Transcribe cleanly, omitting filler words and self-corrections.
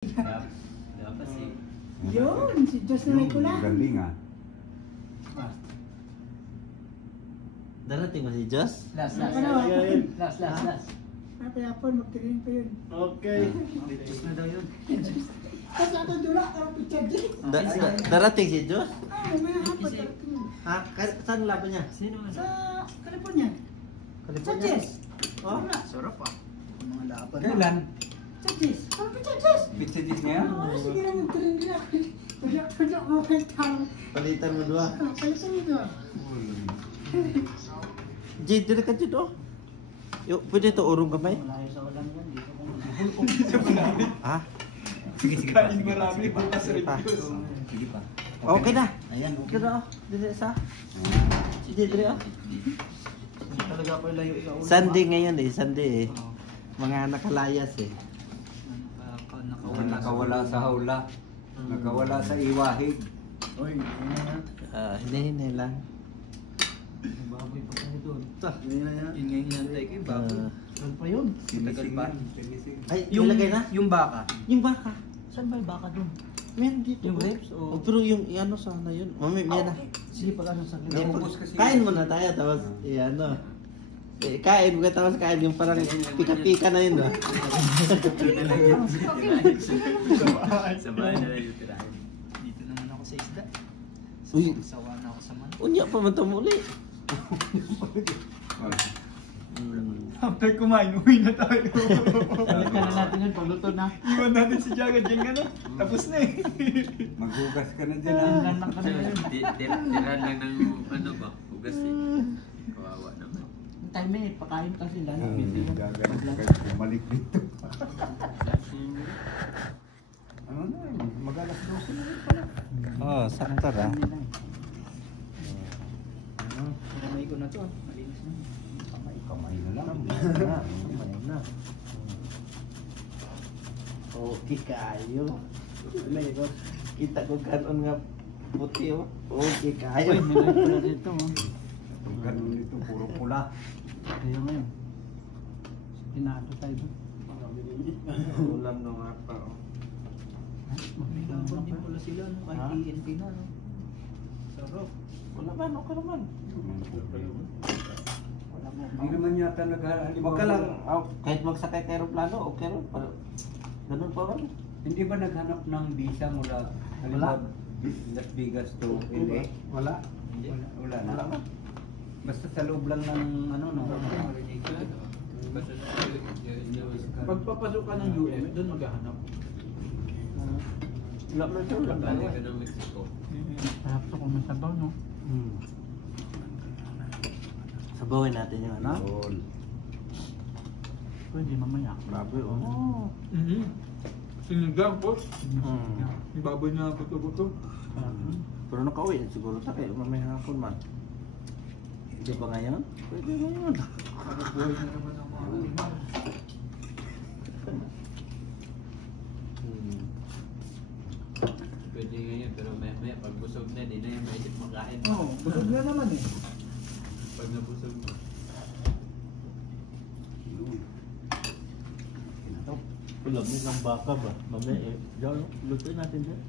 Dapat sih. Yun, si Diyos na may kulang. Galing ah. Darating ba si Diyos? Last. Napayapon, magtirin pa yun. Okay. Diyos na daw yun. Tapos ato dula, karang picture dyan. Darating si Diyos? May hapon darating. Ha? Saan laban niya? Sino man? Sa California. Sa Jess. Oh? Sarap ah. Mga laban. Kailan? Sa Jess. Karang picture Jess. Pizza dish ngayon? Sige na magtirin nila. Pwede ako kantang. Palitan mo dua. Palitan mo dua. Jade, dili ka dito. Yo, pwede to urong kamay? Malayo sa ulan yan. Ha? Sige, sige. Kain marami, bukas Sige pa. reviews. Sige pa. Okay na. Ayan. Dito oh. Dito sa. Si Jade rin oh. Talaga pa layo ikaw. Sunday ngayon eh, Sunday eh. Mga nakalayas eh. Nakawala sa hawla. Nakawala sa iwahig. Oy, Hinahinay lang. baboy pa tayo doon. Yun na yan. Yun nga yung hinantay ko yung baboy. Ano pa yun? Tagal pa. Ay, Yung, nilagay na? yung baka. Yung baka. Saan ba yung baka doon? Meron dito. Yung oh. ribs o? Oh, pero yung ano sana yun. Mami, yan na. Sige pag ano sa Hindi, Naubos kasi kain yun. muna tayo tapos ano. Kain mo tapos kain yung parang pika-pika na yun, ba? Sa bahay na lang yung tirahin. Dito naman ako sa isda. Uy. Sawa na ako sa man. Unya pa man muli. After kumain, uwi na tayo. Balik na natin yun, pagluto na. Iwan natin si Jaga dyan ano. Tapos na eh. Maghugas ka na dyan ah. Tinlan lang kami ngayon. Tiran lang ng ano ba, hugas eh. Kawawa naman. Time eh, pakain kasi lang. Gagaling ka bumalik dito. Ano na eh, mag-alas 12 na rin pala. Oh, sakto ra. Kamay ko na to. Malinis na. Kamay na lang. Kamay na. Okay kayo. Ano ito? Kita ko kanon nga puti oh. Okay kayo. Uy, nilagay ko na dito. Itong ganun nito, puro pula. Kaya ngayon. Pinado tayo doon. Ulam no nga pa oh. Mabigawan din pala sila, no? Kahit Ha? PNP na, no? Sarap. Wala man, okay naman. Wala mo. Hindi naman yata Huwag ka lang, kahit magsakay ka aeroplano, okay rin. Ganun pa rin. Hindi ba naghanap ng visa mula Las Vegas to LA? Wala. Wala na. Wala na. Basta sa loob lang ng ano no. Pagpapasok ka ng UM, doon maghahanap. Wala man siya, wala Balik man. ka ng Mexico. Sarap to kung may sabaw, no? Sabawin natin yung ano? Yun. Pwede mamaya. Grabe oh. Sinigang po. Mm. Yung baboy na buto-buto. Pero nakauwi siguro tayo, mamaya hapon man. Hindi ba ngayon? Pwede ngayon. Para buhay na naman ang mga animal. Pwede ngayon, pero maya pag busog na, di na yung maisip makain. Oo, busog na naman eh. Pag nabusog mo. Ulam ng baka ba? Mamaya eh. Diyan, lutuin natin dyan.